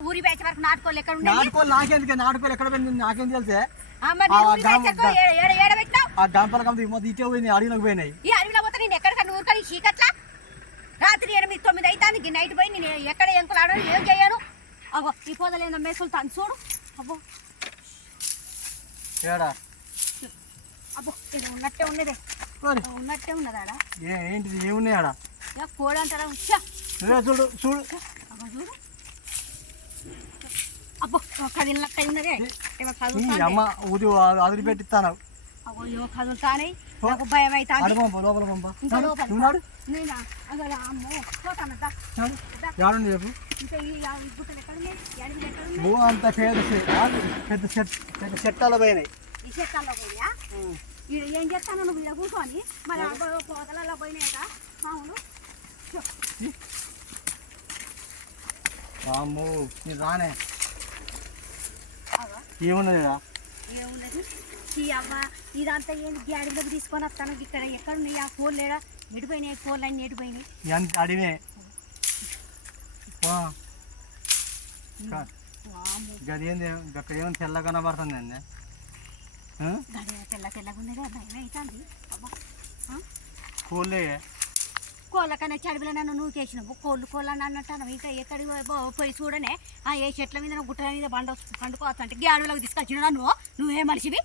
ఊరి బ్యాచ్ వరకు నాటుకోలు ఎక్కడ నాటుకోలు నాకెందుకే? నాటుకోలు ఎక్కడ పోయింది? నాకేం తెలిసే? ఆ, గంప మొత్తం ఇటే పోయినాయి అడిగినకు పోయినాయి. ఈ అడవిలో పోతే నేను ఎక్కడికన్నా ఊరుకొని చీకట్లా? రాత్రి ఎనిమిది తొమ్మిది అవుతాను నైట్ పోయి నేను ఎక్కడ ఎంకులు ఆడను ఏం చేయను. అగో ఈ పొదలేదో మేసులు తాను చూడు. అబ్బో ఏడా? అబ్బో ఇది ఉన్నట్టే ఉన్నదే. ఉన్నట్టే ఉన్నదాడా ఏంటిది? ఏమున్నాయి ఆడ? ఏ కోడి అంటారా ఉష్షా. ఏ చూడు చూడు. చూడు. అబ్బో కదులుతానే అమ్మ ఊది అదిరి పెట్టిస్తాను కదులుతానే. నాకు భయం పంప లోపల పంప. నువ్వు ఏడుంది చెప్పు భూ అంత ఆగు, పెద్ద చెట్ పెద్ద చెట్టాల పోయినాయి ఈ చెట్టాల్లో పోయినా ఏం చేస్తాను నువ్వు ఇలా కూర్చొని? మరి పొదలలో పోయినాయట అవును. రానే. ఏమున్నది? ఏమున్నది? ఈ అవ్వ ఇదంతా ఏంది? గ్యాడీలోకి తీసుకొని వస్తాను ఇక్కడ ఎక్కడ ఉన్నాయి ఆ ఫోన్లు ఏడా ఎడిపోయినాయి ఫోన్లు అన్నీ ఎడిపోయినాయి ఎంత వామ్మో, గది ఏంది? అక్కడ ఏమో తెల్ల కనబడుతుంది అండి తెల్ల తెల్లగా ఉన్నది ఆ? కోళ్ళే కోళ్ళకన్నా చడిపిల నన్ను నువ్వు చేసినావు కోళ్ళు కోళ్ళు అని అన్నట్టు ఇంకా ఎక్కడికి పోయి చూడనే ఆ ఏ చెట్ల మీద గుట్టల మీద బండ పండుకోవచ్చు అంటే గ్యాడీలోకి తీసుకొచ్చిన నువ్వు నువ్వే మనిషివి?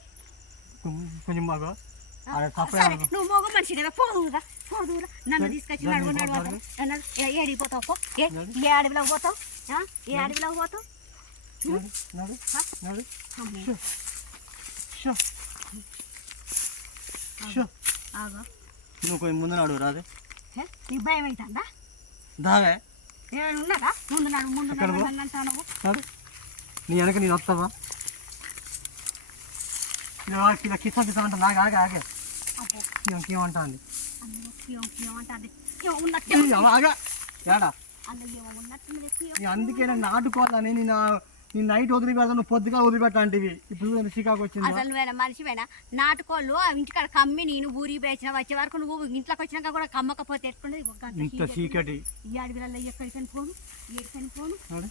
కొంచెం బాగా. సరే. నువ్వు మగ మనిషి కదా పోదురా పోదురా నన్ను తీసుకొచ్చి నడువు నడువు. అన్నాడు ఏడికి పోతావు? పో. ఏ. ఏ అడవిలోకి పోతావు? ఏ అడవిలోకి పోతావు. నువ్వు కొంచెం ముందు నడు రాదే. నీకు భయం అవుతుందా? దావే. ఏమైనా ఉన్నదా? ముందు నడు ముందు నీ వెనక నేను వస్తావా? ఇలా కిసా కిసా అంటా నాకు ఆగే ఆగే ఉన్నట్టు ఏడా? కియం. నీ అందుకే నేను నాటుకోవాలని నేను నేను నైట్ వదిలిపెడతాను నువ్వు పొద్దుగా వదిలిపెట్టంటివి ఇప్పుడు చికాకు వచ్చింది. అసలు నువ్వేనా మనిషివేనా నాటుకోళ్ళు ఆ ఇంటికాడ కమ్మి నేను ఊరి పేచిన వచ్చే వరకు నువ్వు ఇంట్లోకి వచ్చినాక కూడా కమ్మకపోతే గంట ఇంత చీకటి. ఈ అడవిలలో ఎక్కడికని పోను ఎక్కడికని పోను. నడు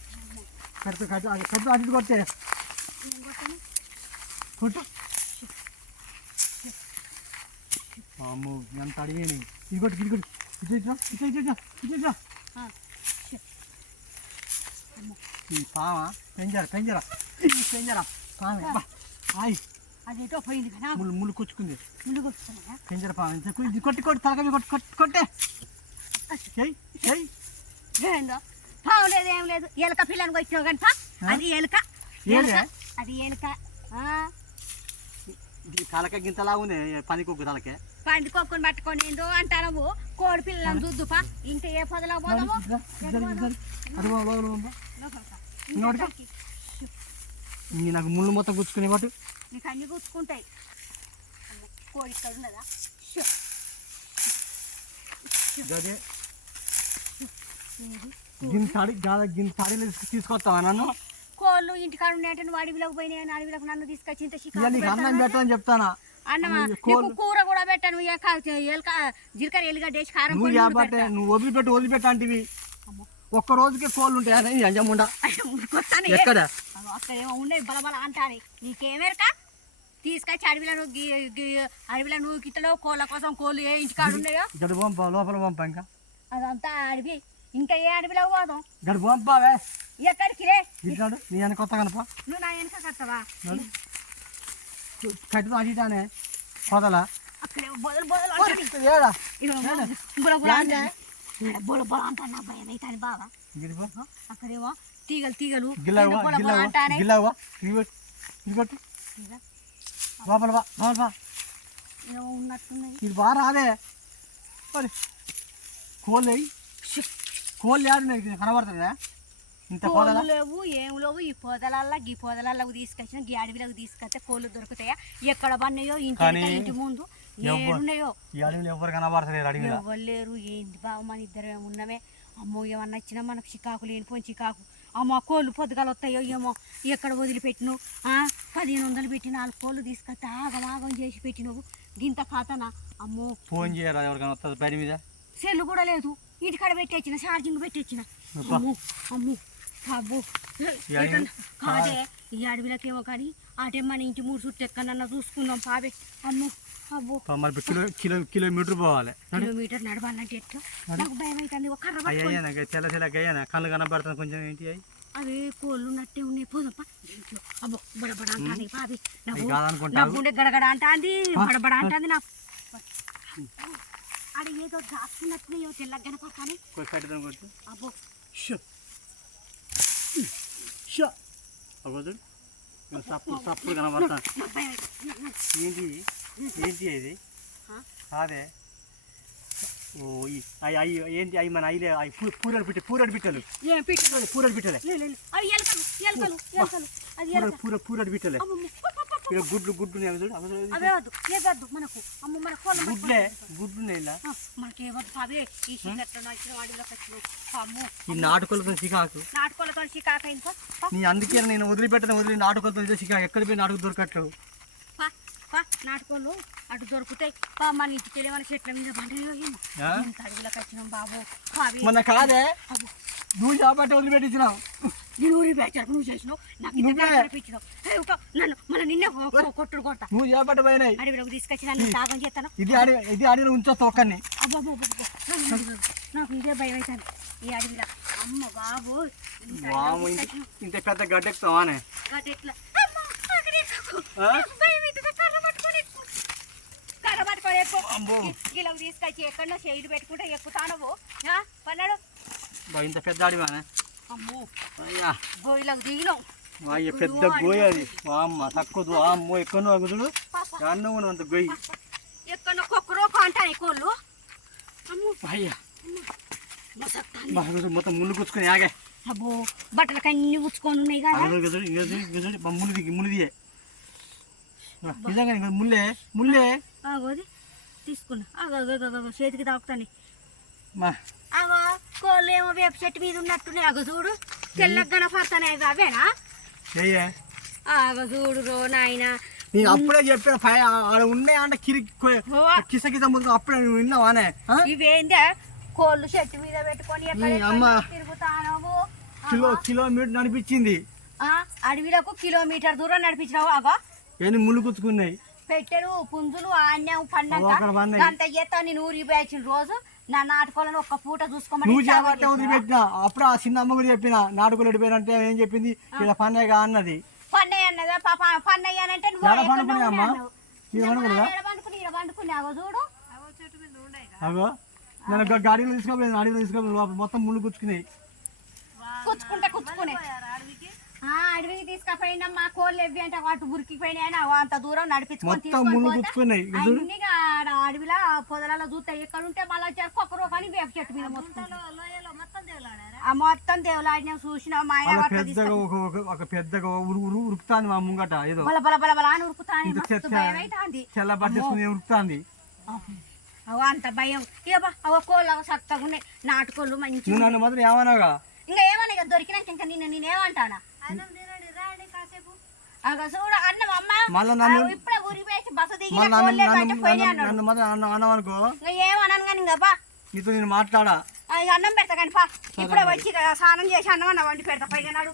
కట్టు కట్టు అది కట్టు. కొట్టే. అమ్మో ఎంత అడిగాను. ఇది కొట్టు ఇది కొట్టు. ఇటు ఇటు రా, ఇటు ఇటు ఈ పామా పెంజర పెంజర. పెంజర పామే ఆయ్. అదేటో పోయింది కదా. ముళ్ళు ముళ్ళు కూర్చుకుంది ముందు కొట్టుకున్నా పెంజర పాము ఇది కొట్టి- కొట్టి కొట్టి తలకాయ కొట్టి కొట్టి కొట్టే. చెయ్యి చెయ్యి ఏందో? పావు లేదు ఏం లేదు. ఎలక పిల్లని వచ్చినావు కానీ. అది ఎలుక. అది ఎలుక తలకాయ గింతలా ఉంది పని కుక్కు తలకే. పంది కొక్కుని పట్టుకొని ఏందో అంటాను కోడి పిల్లలను చూద్దుపా. ఇంకా ఏ పొదలో పోదాము? అది? నీ నాకు ముళ్ళు మొత్తం గుచ్చుకునే పాటు. నీకు అన్ని అమ్మో, కోడి ఇక్కడ ఉన్నదా? గిన్ సాడీలు తీసుకొస్తావా నన్ను? కోళ్ళు ఇంటికాడ ఉన్నాయంటే నువ్వు అడవిలోకి పోయినాయి అడవిలోకి నన్ను తీసుకొచ్చి ఇంత నీకు అన్నం పెట్టని చెప్తానా? అన్నమా? కూర కూడా పెట్టాను ఎలక జీలకర్ర ఎల్లిగడ్డ వేసి కారం నువ్వు వదిలిపెట్టి వదిలిపెట్టాంటివి. ఒక్క రోజుకే కోళ్ళు ఉంటాయని అంజముండ. ఎక్కడ? అక్కడేమో ఉన్నాయి బలబల అంటారు. నీకేమేరక? తీసుకొచ్చి అడవిలో అడవిలో నువ్వు గిట్టలో కోళ్ళ కోసం కోళ్ళు ఏ ఇంటికాడ ఉన్నాయో? గడు పంప లోపల పంప ఇంకా? అదంతా అడవి. ఇంకా ఏ అడవిలో పోదాం? గడు పంపావే. ఎక్కడికి రే? ఇట్లాడు నీ అని కొత్త కనప. నువ్వు నా వెనక కట్టవా కట్టు అడిటానే పొదల అక్కడే బొదలు బొదలు ఇగో బుల బుల అంటాడు ఆడ బుల బుల అంటాడు నా భయం అవుతాను బాగా గిడిపో అక్కడేమో తీగలు తీగలు. గిల్లవా బుల బుల గిల్లవా అంటానే. గిల్లవా ఇది కొట్టు ఇక లోపల బా లోపల బా ఏమో ఉన్నట్టున్నాయి ఇది బాగా రాదే. మరి కోళ్ళు కోళ్ళు ఆడినాయి ఇది కనబడుతుందా? ఇంత కోళ్ళు లేవు ఏం లేవు. ఈ పొదలల్లా ఈ పొదలల్లకు తీసుకొచ్చిన ఈ అడవిలోకి తీసుకొస్తే కోళ్ళు దొరుకుతాయా? ఎక్కడ పన్నాయో ఇంటి ఇంటి ముందు. ఏడున్నాయో? ఎవరు కనబడతలేరు అడవిలో. ఎవరు లేరు. ఏంటి బావ మన ఇద్దరు ఉన్నమే? అమ్మో ఏమన్నా వచ్చినా మనకు చికాకు లేనిపోయి చికాకు. అమ్మో ఆ కోళ్ళు పొద్దుగాలు వస్తాయో ఏమో? ఎక్కడ వదిలిపెట్టిను ఆ, పదిహేను వందలు పెట్టి నాలుగు కోళ్ళు తీసుకొస్తే ఆగం ఆగం చేసి పెట్టినవు. గింత ఖాతానా? అమ్మో. ఫోన్ చేయరా ఎవరికైనా వస్తుంది పని మీద? సెల్లు కూడా లేదు. ఇంటికాడ పెట్టేసిన ఛార్జింగ్ అబ్బా. అమ్మో అమ్మో. అబ్బో. కాదే ఈ అడవిలకేమో కానీ అటే మన ఇంటి మూడు చుట్టూ ఎక్కడన్నా చూసుకుందాం పాబే అమ్మో. మరి కిలో కిలో కిలోమీటర్ పోవాలి. కిలోమీటర్ నడవాలంటే ఎట్లా? నాకు భయం అవుతుంది ఒక అయ్యి తెల్ల తెల్ల కళ్ళు కనబడుతుంది కొంచెం ఏంటి అయ్యి? అవి కోళ్ళు ఉన్నట్టే ఉన్నాయి పోదప్పా అబ్బో బడబడ అంటాను అవి నా గుండె గడగడ అంటాంది బడబడ అంటాంది నా ఆడ ఏదో కనపడతానే కట్టుదాం కొట్టు అబ్బో. షో. షో. అవ్వదు సప్పుడు సప్పుడు కనబడతా నాకు భయం అవుతుంది. ఏంటి? ఏంటి ఇది? కాదే ఓ అవి అవి ఏంటి అవి మన అయ్యలే అవి పూ- పూరడు పిట్ట పూరడు పిట్టు పూరడు పిట్టలే లే, లే, లే. అవి ఎలకలు ఎలకలు ఎలకలు. అది పూర పూరడు పో. ఇక్కడ గుడ్లు గుడ్లు గుడ్లే గుడ్లు ఈ నాటుకోలతో చికాకు. నాటుకోళ్ళతో చికాకైంది. పా నీ అందుకే నేను వదిలిపెట్టను వదిలి నాటుకోలతో చికాకు. ఎక్కడ పోయి నాటుకు దొరకట్లేవు. పా నాటుకోళ్ళు అటు దొరుకుతాయి. పా మన ఇంటికి వెళ్ళి మన చెట్ల మీద అడవిలోకి వచ్చినాం బాబు? మొన్న కాదే. నువ్వు చేపట్టి వదిలిపెట్టించినావు. నేను ఊరి బ్యాచర్ నువ్వు చేసినావు. నాకు నన్ను మళ్ళీ నిన్నే కొట్టుడు కొడతా. నువ్వు చేపట్టి పోయినాయి. అడవిలోకి తీసుకొచ్చి నన్ను తాగం చేస్తాను. ఇది అడవి ఇది అడవిలో ఉంచొస్తా ఒక్కడిని. అబ్బో. నాకు ఇదే భయం అవుతుంది ఈ అడవిలో. అమ్మ బాబు ఇంత పెద్ద గడ్డెక్కుతావానే కాదు ఎట్లా? అమ్మ, అక్కడ ఎక్కు. ఆ? నాకు భయం అవుతుంది. కర్ర పట్టుకొని ఎక్కు. కర్ర పట్టుకొని ఎక్కు. అమ్మో. గిలకు తీసుకొచ్చి ఎక్కడో షెయిడ్ పెట్టుకుంటే ఎక్కుతానవు? పన్నాడు. ఇంత పెద్ద అడవివానే అమ్మో. అయ్యా. గోయిలకు దిగినాం. అయ్య పెద్ద గోయ అది. వామ్మ తక్కువ అమ్మో ఎక్కడో అగుదుడు. అన్నం కూడా అంత గొయ్యి. ఎక్కడో కుక్కరోక అంటాను కోళ్ళు. అయ్యా. మొత్తం ముళ్ళు కూర్చుకొని ఆగే. అబ్బో బట్టలకు అన్ని ఉచ్చుకొని ఉన్నాయి కదా. ఇంకదు గదుడు బా, ముళ్ళు ముళ్ళు తీసుకున్నా. ఆగో, చేతికి తాకుతాను. ఆగో కోళ్ళు ఏమో వేప చెట్టు మీద ఉన్నట్టున్నాయి. ఆగో చూడు. తెల్లగా పడతానే అవేనా? ఆగో చూడు రో నాయన. నేను అప్పుడే చెప్పాను ఫై ఆడ ఉన్నాయి అంటే కిరి కిస కిస ముందు అప్పుడే నువ్వు విన్నావానే? ఇవేందే? కోళ్ళు చెట్టు మీద పెట్టుకొని అమ్మ. తిరుగుతానవు? కిలో కిలోమీటర్ నడిపించింది. ఆ, అడవిలకు కిలోమీటర్ దూరం నడిపించినావు. ఆగో ఎన్ని ముళ్ళు పెట్టెలు పుంజులు ఆన్యం పన్నాయి. అంత ఎత్త నేను ఊరి వేచిన రోజు. నా నాటుకోలను ఒక్క పూట చూసుకోమని వదిలిపెట్టిన? అప్పుడు ఆ చిన్న అమ్మ కూడా చెప్పిన నాటుకులు ఎడిపోయినంటే ఏం చెప్పింది? ఇలా పండగ అన్నది. పన్నయ్య అన్నదా? పాప పన్నయ్య అని అంటే నువ్వు చూడు. అగో గాడిలో తీసుకోలేదు అడవిలో తీసుకోలేదు మొత్తం ముళ్ళు కుచ్చుకున్నాయి. కుచ్చుకుంటే కుచ్చుకునే. ఆ, అడవికి తీసుకుపోయినా మా కోళ్ళు ఎవ్వి అంటే వాటి ఉరికి పోయినాయని అంత దూరం నడిపించుకొని మొత్తం అడవిలో పొదలలో చూస్తాయి ఎక్కడ ఉంటే మళ్ళీ వచ్చారు కొక్కరో కానీ వేప చెట్టు మీద మొత్తం. ఆ మొత్తం దేవులాడినా చూసిన మా ఆయన పెద్దగా ఒక పెద్దగా ఉరు ఉరు ఉరుకుతాంది మా ముంగట ఏదో. బల బల బల బల అని. భయం అవుతాంది ఉరుకుతాంది. అవ అంత భయం. ఇక బా అవ కోళ్ళు అవ సత్తగా ఉన్నాయి నాటుకోళ్ళు మంచి నన్ను మాత్రం ఏమన్నావుగా ఇంకా ఏమన్నా ఇక దొరికినాక ఇంకా నిన్ను నేనేమంటానా? మళ్ళా నన్ను నన్ను మాత్రం ఏమన్నాను కానీ ఇంకా నీతో నేను మాట్లాడా? అన్నం పెడతా కానీ పా. ఇప్పుడే వచ్చి స్నానం చేసి అన్నం అన్న వండి పెడతా పైగా నాడు.